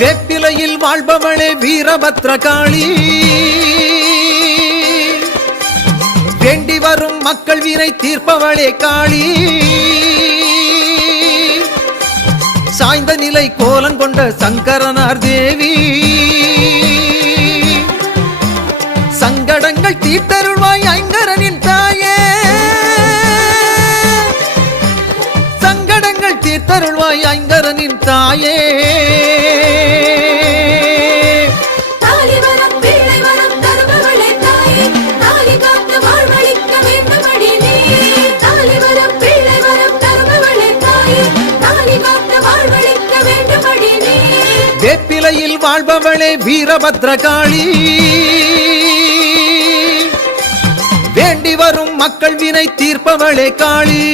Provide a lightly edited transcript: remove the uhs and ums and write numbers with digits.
வேப்பிலையில் வாழ்பவளே வீரபத்ரகாளி, வேண்டி வரும் மக்கள் வினை தீர்ப்பவளே காளி, சாய்ந்த நிலை கோலங்கொண்ட சங்கரனார் தேவி, சங்கடங்கள் தீர்த்தருள்வாய் ஐங்கரனின் தாயே, சங்கடங்கள் தீர்த்தருள்வாய் ஐங்கரனின் தாயே. வேப்பிலையில் வாழ்பவளே வீரபத்ரகாளி, வேண்டி வரும் மக்கள் வினை தீர்ப்பவளே காளி.